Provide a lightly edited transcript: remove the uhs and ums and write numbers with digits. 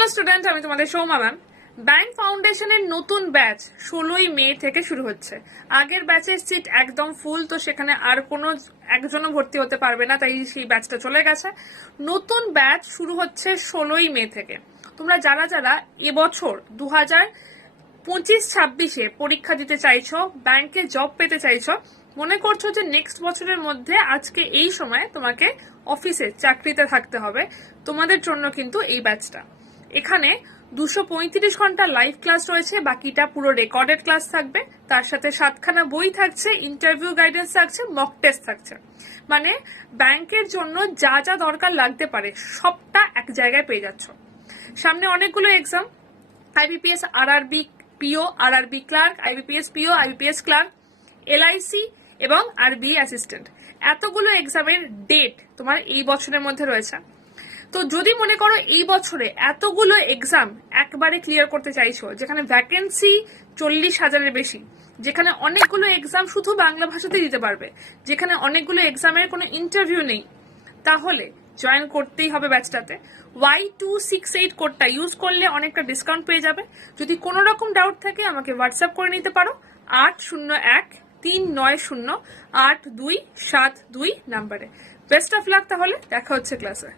Hello student, আমি তোমাদের Souma ma'am. Bank ফাউন্ডেশনের নতুন ব্যাচ 16ই মে থেকে শুরু হচ্ছে। আগের ব্যাচের সিট একদম ফুল, তো সেখানে আর কোনো একজনও ভর্তি হতে পারবে না, তাই সেই ব্যাচটা চলে গেছে। নতুন ব্যাচ শুরু হচ্ছে 16ই মে থেকে। তোমরা যারা যারা এবছর 2025-26 পরীক্ষা দিতে চাইছো, ব্যাংকে জব পেতে চাইছো, মনে করছো যে নেক্সট বছরের মধ্যে আজকে এই সময় তোমাকে অফিসে চাকরিতে থাকতে হবে, তোমাদের জন্য কিন্তু এই ব্যাচটা। এখানে 235 ঘন্টা লাইভ ক্লাস রয়েছে, বাকিটা পুরো রেকর্ডেড ক্লাস থাকবে। তার সাথে 7খানা বই থাকছে, ইন্টারভিউ গাইডেন্স থাকছে, মক টেস্ট থাকছে। মানে ব্যাংকের জন্য যা যা দরকার লাগতে পারে সবটা এক জায়গায় পেয়ে যাচ্ছ। সামনে অনেকগুলো exam, IBPS, RRB PO, RRB clerk, IBPS PO, IBPS clerk, LIC এবং আরবি অ্যাসিস্ট্যান্ট। এতগুলো এক্সামের ডেট তোমার এই বছরের মধ্যে রয়েছে। তো যদি মনে করো এই বছরে এতগুলো এক্সাম একবারে ক্লিয়ার করতে চাইছো, যেখানে ভ্যাকেন্সি 40,000-এর বেশি, যেখানে অনেকগুলো এক্সাম শুধু বাংলা ভাষাতে দিতে পারবে, যেখানে অনেকগুলো এক্সামের কোনো ইন্টারভিউ নেই, তাহলে জয়েন করতেই হবে ব্যাচটাতে। Y268 কোডটা ইউজ করলে অনেকটা ডিসকাউন্ট পেয়ে যাবে। যদি কোনো রকম ডাউট থাকে আমাকে হোয়াটসঅ্যাপ করে নিতে পারো 801-390-8272 নাম্বারে। বেস্ট অফ লাক, তাহলে দেখা হচ্ছে ক্লাসে।